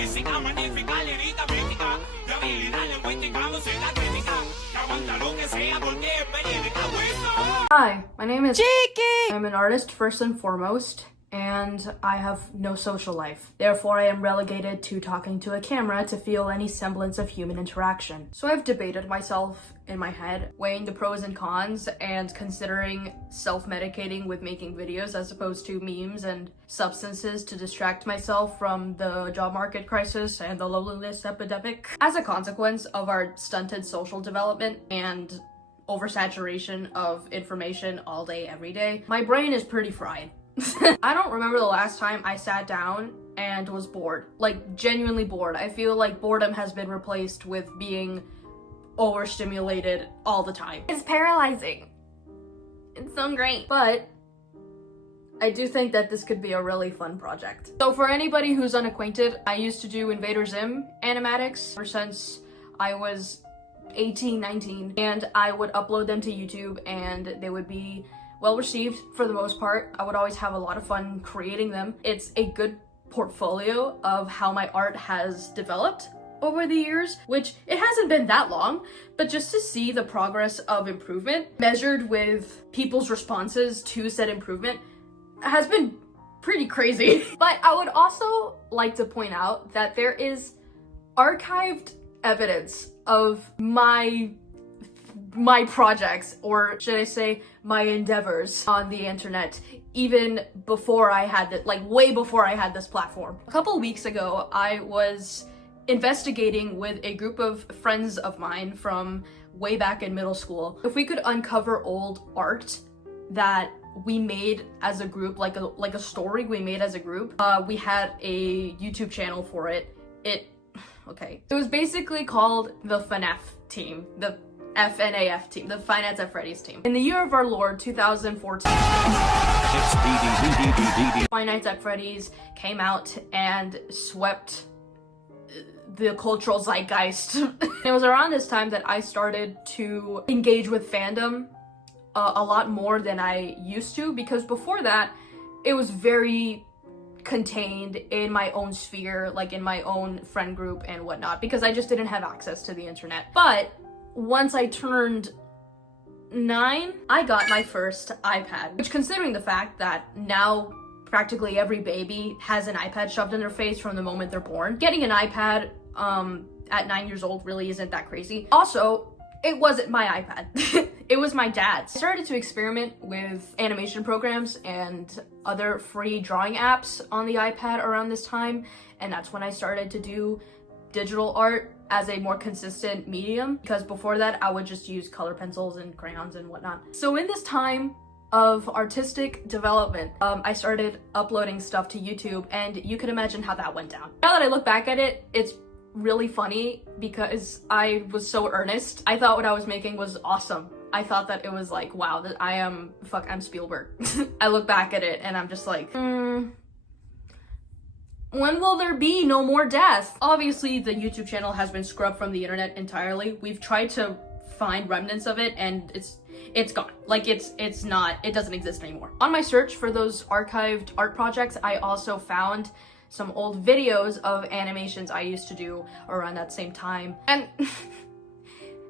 física magnífica, lírica mítica, de habilidad lingüística, música crítica, que aguanta lo que sea porque es verídica. Hi, my name is Cheeky. I'm an artist first and foremost, and I have no social life. Therefore, I am relegated to talking to a camera to feel any semblance of human interaction. So I've debated myself in my head, weighing the pros and cons and considering self-medicating with making videos as opposed to memes and substances to distract myself from the job market crisis and the loneliness epidemic. As a consequence of our stunted social development and oversaturation of information all day, every day, my brain is pretty fried. I don't remember the last time I sat down and was bored. Like, genuinely bored. I feel like boredom has been replaced with being overstimulated all the time. It's paralyzing. It's so great. But I do think that this could be a really fun project. So for anybody who's unacquainted, I used to do Invader Zim animatics ever since I was 18, 19, and I would upload them to YouTube and they would be well received for the most part. I would always have a lot of fun creating them. It's a good portfolio of how my art has developed over the years, which it hasn't been that long, but just to see the progress of improvement measured with people's responses to said improvement has been pretty crazy. But I would also like to point out that there is archived evidence of my projects, or should I say my endeavors on the internet, even before I had it, like way before I had this platform. A couple weeks ago, I was investigating with a group of friends of mine from way back in middle school if we could uncover old art that we made as a group, like a story we made as a group. We had a YouTube channel for it. It was basically called the FNAF team, the FNAF team, the Five Nights at Freddy's team. In the year of our Lord, 2014, Five Nights at Freddy's came out and swept the cultural zeitgeist. It was around this time that I started to engage with fandom a lot more than I used to, because before that, it was very contained in my own sphere, like in my own friend group and whatnot, because I just didn't have access to the internet. But once I turned 9, I got my first iPad, which, considering the fact that now practically every baby has an iPad shoved in their face from the moment they're born, getting an iPad at 9 years old really isn't that crazy. Also, it wasn't my iPad. It was my dad's. I started to experiment with animation programs and other free drawing apps on the iPad around this time, and that's when I started to do digital art as a more consistent medium, because before that I would just use color pencils and crayons and whatnot. So in this time of artistic development, I started uploading stuff to YouTube, and you can imagine how that went down. Now that I look back at it, it's really funny because I was so earnest. I thought what I was making was awesome. I thought that it was like, wow, that I'm Spielberg. I look back at it and I'm just like, when will there be no more death? Obviously, the YouTube channel has been scrubbed from the internet entirely. We've tried to find remnants of it and it's gone. Like, it doesn't exist anymore. On my search for those archived art projects, I also found some old videos of animations I used to do around that same time, and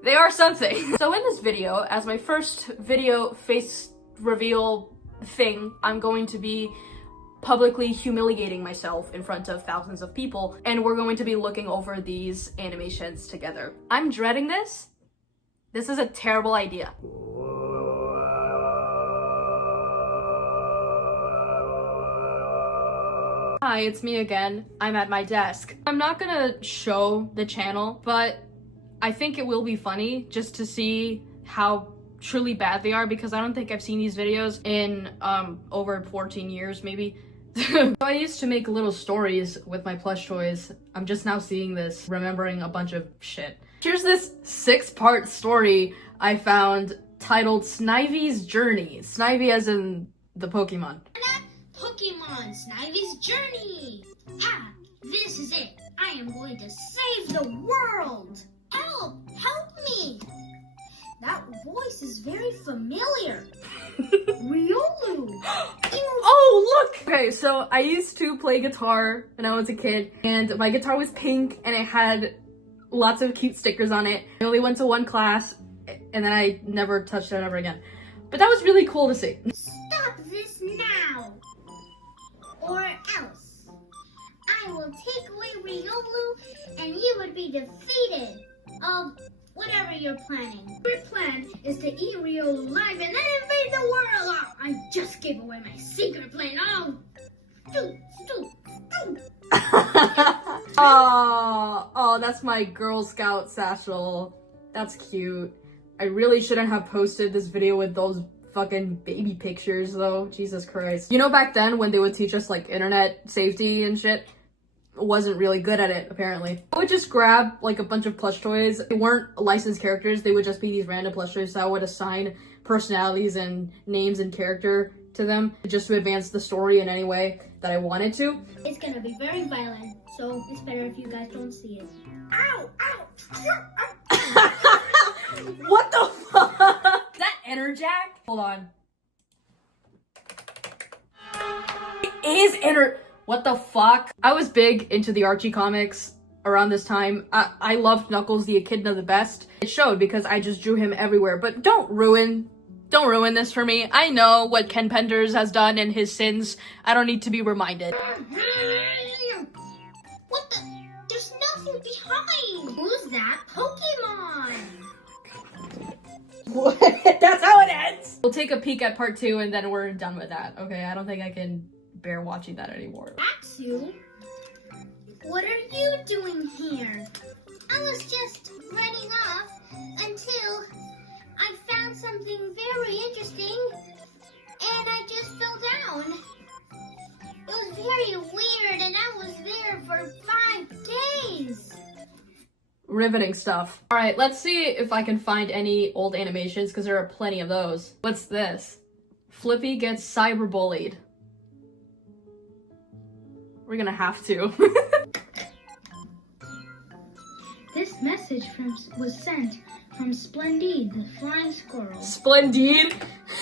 they are something. So in this video, as my first video face reveal thing, I'm going to be publicly humiliating myself in front of thousands of people, and we're going to be looking over these animations together. I'm dreading this. This is a terrible idea. Hi, it's me again. I'm at my desk. I'm not gonna show the channel, but I think it will be funny just to see how truly bad they are, because I don't think I've seen these videos in over 14 years, maybe. So I used to make little stories with my plush toys. I'm just now seeing this, remembering a bunch of shit. Here's this 6-part story I found titled Snivy's Journey. Snivy as in the Pokemon. Pokemon Snivy's Journey! Ha! This is it! I am going to save the world! Help! Help me! That voice is very familiar. Riolu! Oh, look! Okay, so I used to play guitar when I was a kid, and my guitar was pink, and it had lots of cute stickers on it. I only went to one class, and then I never touched it ever again. But that was really cool to see. Stop this now! Or else, I will take away Riolu, and you would be defeated of whatever you're planning. Your plan is to eat Riolu alive and then invade the world! Oh, I just gave away my secret plan! Oh! Oh, that's my Girl Scout satchel. That's cute. I really shouldn't have posted this video with those fucking baby pictures though. Jesus Christ. You know, back then when they would teach us like internet safety and shit, wasn't really good at it apparently. I would just grab like a bunch of plush toys. They weren't licensed characters, they would just be these random plush toys, so I would assign personalities and names and character to them just to advance the story in any way that I wanted to. It's gonna be very violent, so it's better if you guys don't see it. Ow! Ow! What the fuck? Is that Enerjack? Hold on. It is What the fuck? I was big into the Archie comics around this time. I loved Knuckles the Echidna the best. It showed because I just drew him everywhere, but don't ruin this for me. I know what Ken Penders has done and his sins. I don't need to be reminded. What the? There's nothing behind! Who's that Pokemon? What? That's how it ends! We'll take a peek at part 2 and then we're done with that. Okay, I don't think I can bear watching that anymore. Axu? What are you doing here? I was just running off until I found something very interesting and I just fell down. It was very weird and I was there for 5 days. Riveting stuff. Alright, let's see if I can find any old animations because there are plenty of those. What's this? Flippy gets cyberbullied. We're gonna have to. This message was sent from Splendid, the flying squirrel. Splendid?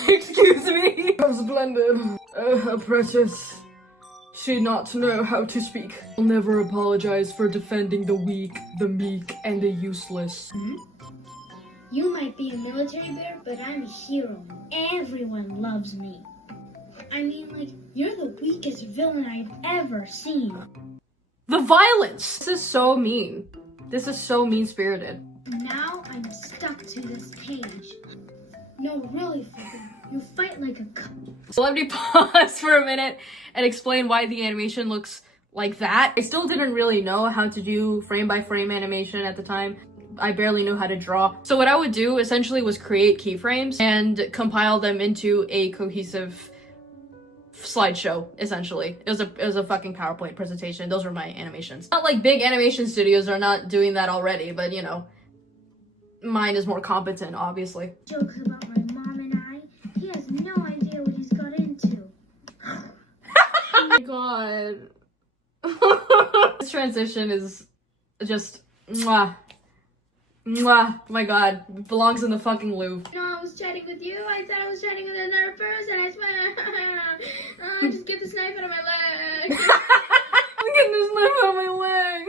Excuse me? I'm splendid. Precious. She not know how to speak. I'll never apologize for defending the weak, the meek, and the useless. You might be a military bear, but I'm a hero. Everyone loves me. I mean, like, you're the weakest villain I've ever seen. The violence! This is so mean. This is so mean-spirited. Now I'm stuck to this cage. No, really, Flippy, you fight like a So let me pause for a minute and explain why the animation looks like that. I still didn't really know how to do frame-by-frame animation at the time. I barely knew how to draw. So what I would do essentially was create keyframes and compile them into a cohesive slideshow, essentially. It was a fucking PowerPoint presentation. Those were my animations. Not like big animation studios are not doing that already, but you know, mine is more competent, obviously. Joke about my mom and I. He has no idea what he's got into. Oh my god. This transition is just mwah. Mwah. My god. It belongs in the fucking loop. No, I was chatting with you. I thought I was chatting with another person. I swear. Just get this knife out of my leg. I'm getting this knife out of my leg.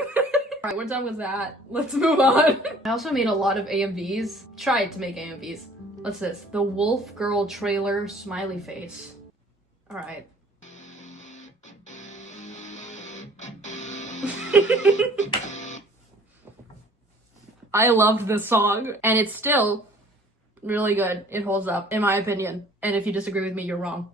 Alright, we're done with that. Let's move on. I also made a lot of AMVs. Tried to make AMVs. What's this? The Wolf Girl trailer smiley face. Alright. I loved this song, and it's still really good. It holds up, in my opinion. And if you disagree with me, you're wrong.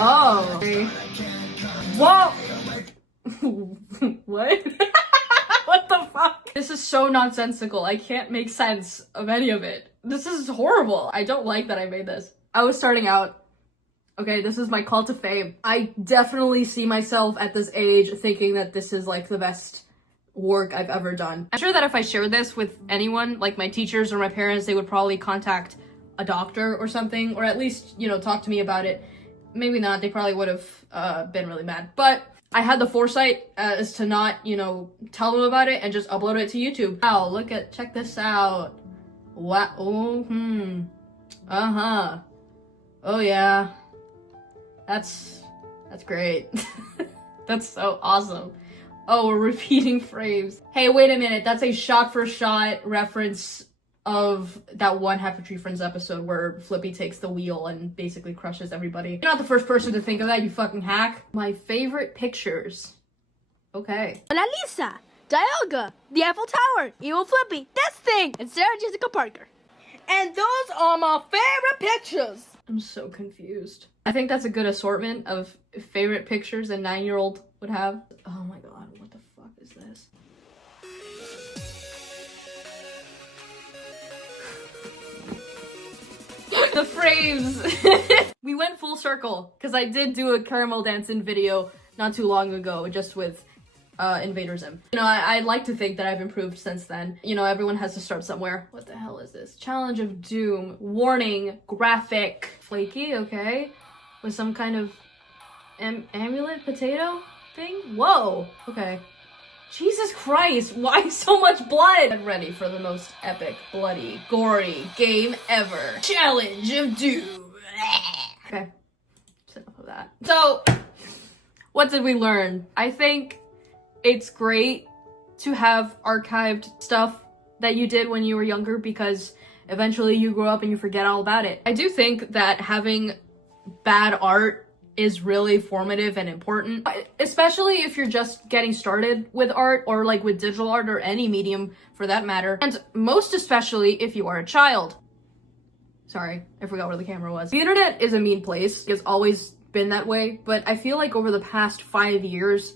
Oh. Whoa! What? What the fuck? This is so nonsensical. I can't make sense of any of it. This is horrible. I don't like that I made this. I was starting out. Okay, this is my call to fame. I definitely see myself at this age thinking that this is like the best work I've ever done. I'm sure that if I shared this with anyone, like my teachers or my parents, they would probably contact a doctor or something, or at least, you know, talk to me about it. maybe not. They probably would have been really mad. But I had the foresight as to not, you know, tell them about it and just upload it to YouTube. Wow, check this out. What? Oh, uh-huh. Oh yeah. That's great. That's so awesome. Oh, we're repeating frames. Hey, wait a minute. That's a shot-for-shot reference of that one Happy Tree Friends episode where Flippy takes the wheel and basically crushes everybody. You're not the first person to think of that, you fucking hack. My favorite pictures. Okay. Mona Lisa, Dialga, the Eiffel Tower, Evil Flippy, this thing, and Sarah Jessica Parker. And those are my favorite pictures. I'm so confused. I think that's a good assortment of favorite pictures a 9-year-old would have. Oh my god, what the fuck is this? The frames! We went full circle, because I did do a caramel dancing video not too long ago, just with Invader Zim. You know, I'd like to think that I've improved since then. You know, everyone has to start somewhere. What the hell is this? Challenge of Doom. Warning. Graphic. Flaky, okay. With some kind of amulet potato thing? Whoa. Okay. Jesus Christ, why so much blood? I'm ready for the most epic, bloody, gory game ever. Challenge of Doom. Okay. That's enough of that. So, what did we learn? I think it's great to have archived stuff that you did when you were younger because eventually you grow up and you forget all about it. I do think that having bad art is really formative and important, especially if you're just getting started with art or like with digital art or any medium for that matter, and most especially if you are a child. Sorry, I forgot where the camera was. The internet is a mean place. It's always been that way, but I feel like over the past 5 years,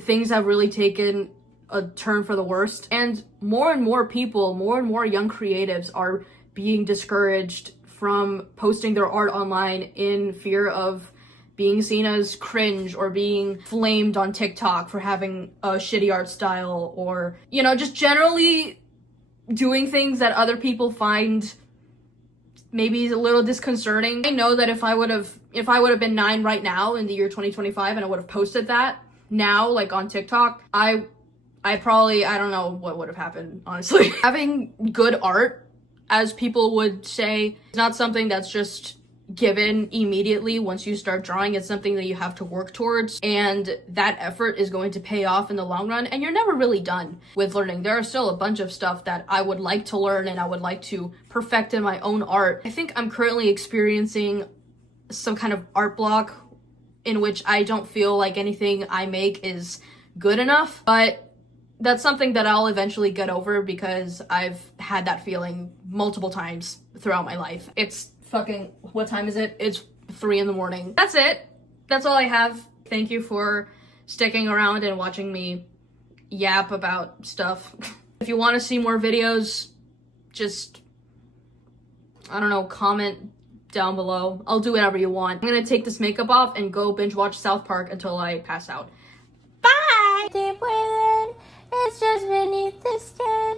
things have really taken a turn for the worst, and more people, more and more young creatives are being discouraged from posting their art online in fear of being seen as cringe or being flamed on TikTok for having a shitty art style, or, you know, just generally doing things that other people find maybe a little disconcerting. I know that if I would have been 9 right now in the year 2025 and I would have posted that now, like on TikTok, I probably, I don't know what would have happened, honestly. Having good art, as people would say, is not something that's just given immediately once you start drawing. It's something that you have to work towards, and that effort is going to pay off in the long run, and you're never really done with learning. There are still a bunch of stuff that I would like to learn and I would like to perfect in my own art. I think I'm currently experiencing some kind of art block in which I don't feel like anything I make is good enough, but that's something that I'll eventually get over because I've had that feeling multiple times throughout my life. It's fucking, what time is it? It's 3 in the morning. That's it. That's all I have. Thank you for sticking around and watching me yap about stuff. If you want to see more videos, just, I don't know, comment down below. I'll do whatever you want. I'm gonna take this makeup off and go binge watch South Park until I pass out. Bye! Deep within, it's just beneath the skin.